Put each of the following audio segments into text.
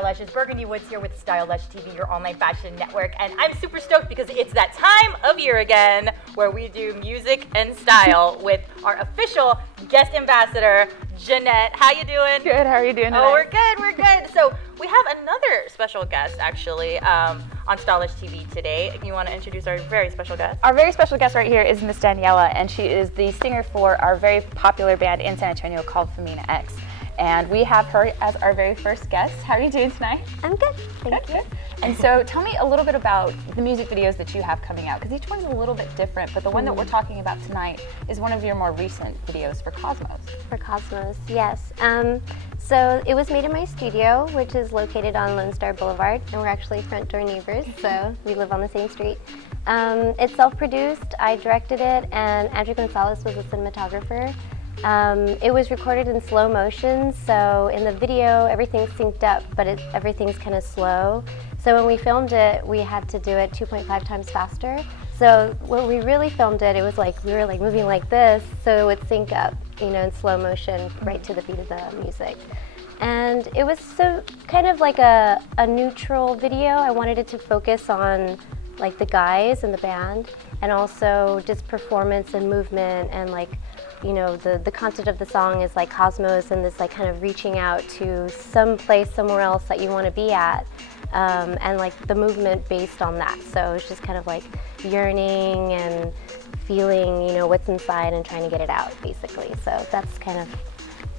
Style Lush. It's Burgundy Woods here with Style Lush TV, your online fashion network. And I'm super stoked because it's that time of year again where we do music and style with our official guest ambassador, Jeanette. How you doing? Good, how are you doing today? Oh, we're good. So we have another special guest actually on Style Lush TV today. You want to introduce our very special guest? Our very special guest right here is Miss Daniela, and she is the singer for our very popular band in San Antonio called Femina X. And we have her as our very first guest. How are you doing tonight? I'm good, thank you. And so tell me a little bit about the music videos that you have coming out, because each one's a little bit different, but the one that we're talking about tonight is one of your more recent videos for Cosmos. For Cosmos, yes. So it was made in my studio, which is located on Lone Star Boulevard, and we're actually front door neighbors, so we live on the same street. It's self-produced, I directed it, and Andrew Gonzalez was the cinematographer. It was recorded in slow motion, so in the video everything's synced up, but everything's kind of slow. So when we filmed it, we had to do it 2.5 times faster. So when we really filmed it, it was like we were like moving like this, so it would sync up, you know, in slow motion right to the beat of the music. And it was so kind of like a neutral video. I wanted it to focus on like the guys and the band, and also just performance and movement, and like, you know, the content of the song is like Cosmos and this like kind of reaching out to some place somewhere else that you want to be at, and like the movement based on that. So it's just kind of like yearning and feeling, you know, what's inside and trying to get it out, basically. So that's kind of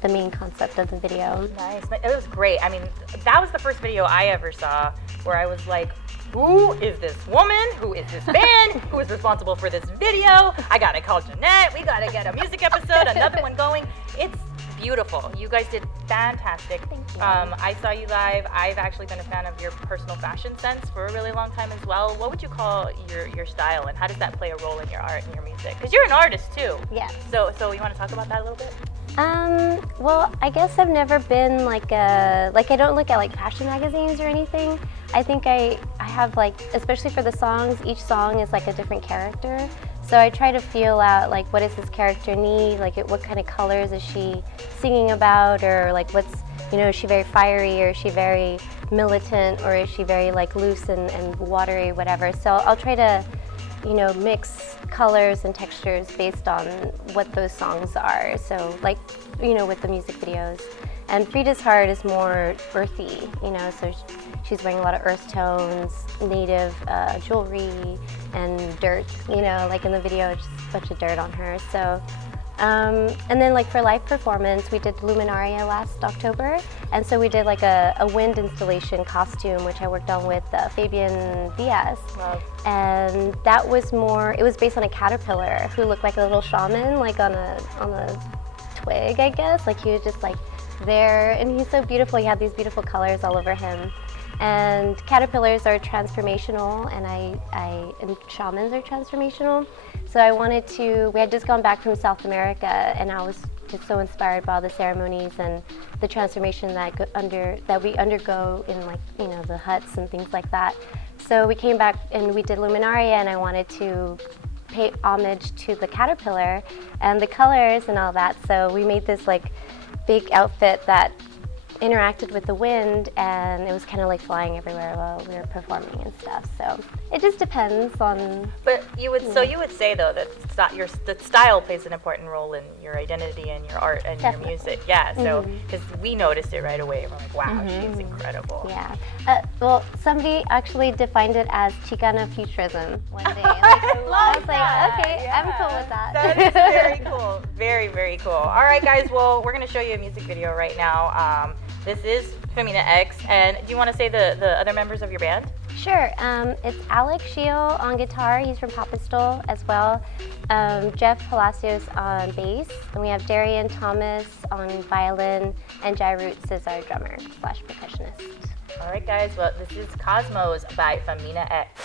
the main concept of the video. Nice. It was great. I mean, that was the first video I ever saw where I was like, who is this woman? Who is this band? Who is responsible for this video? I gotta call Jeanette. We gotta get a music episode, another one going. It's beautiful. You guys did fantastic. Thank you. I saw you live. I've actually been a fan of your personal fashion sense for a really long time as well. What would you call your style, and how does that play a role in your art and your music? Because you're an artist too. Yeah. So you want to talk about that a little bit? Well, I guess I've never been like I don't look at like fashion magazines or anything. I think I have like, especially for the songs, each song is like a different character. So I try to feel out like what does this character need, like what kind of colors is she singing about, or like what's, you know, is she very fiery, or is she very militant, or is she very like loose and watery, whatever. So I'll try to, you know, mix colors and textures based on what those songs are. So like, you know, with the music videos. And Frida's Heart is more earthy, you know, so she's wearing a lot of earth tones, native jewelry, and dirt, you know, like in the video, just a bunch of dirt on her. So, and then like for live performance, we did Luminaria last October, and so we did like a wind installation costume, which I worked on with Fabian Diaz. Wow. And that was more, it was based on a caterpillar who looked like a little shaman, like on a twig, I guess. Like he was just like there, and he's so beautiful. He had these beautiful colors all over him. And caterpillars are transformational, and shamans are transformational. So I wanted to, we had just gone back from South America, and I was just so inspired by all the ceremonies and the transformation that we undergo in, like, you know, the huts and things like that. So we came back and we did Luminaria, and I wanted to pay homage to the caterpillar and the colors and all that. So we made this like big outfit that interacted with the wind, and it was kind of like flying everywhere while we were performing and stuff. So it just depends on. But you would, so you would say though that that style plays an important role in your identity and your art and Definitely. your music. Yeah. So because we noticed it right away, we're like, wow, she's incredible. Yeah. Well, somebody actually defined it as Chicana futurism one day. Like, I was like, okay, Yeah. I'm cool with that. That is very cool. Very, very cool. All right, guys. Well, we're gonna show you a music video right now. This is Femina X, and do you want to say the other members of your band? Sure. It's Alex Scheel on guitar. He's from Papistol as well. Jeff Palacios on bass. And we have Darian Thomas on violin, and Jai Roots is our drummer / percussionist. All right, guys. Well, this is Cosmos by Femina X.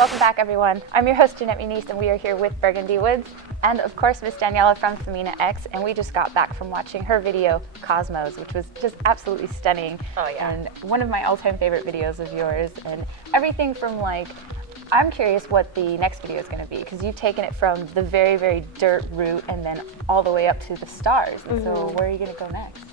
Welcome back, everyone. I'm your host, Jeanette Muniz, and we are here with Burgundy Woods, and of course, Miss Daniela from Femina X, and we just got back from watching her video, Cosmos, which was just absolutely stunning. Oh, yeah. And one of my all-time favorite videos of yours, and everything from like, I'm curious what the next video is going to be, because you've taken it from the very, very dirt route and then all the way up to the stars. And so where are you going to go next?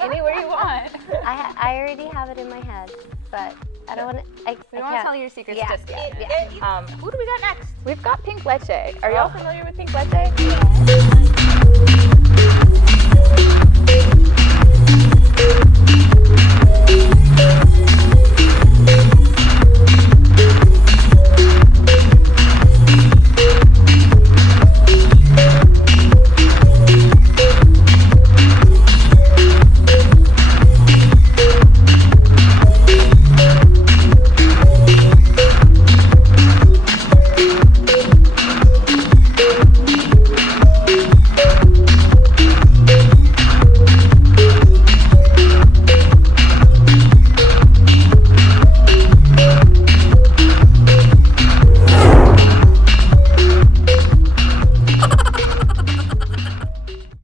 Anywhere you want. I already have it in my head, but I don't want to. I We don't want to can't. tell your secrets Yeah. just yet. Who do we got next? We've got Pink Leche. Are y'all familiar with Pink Leche?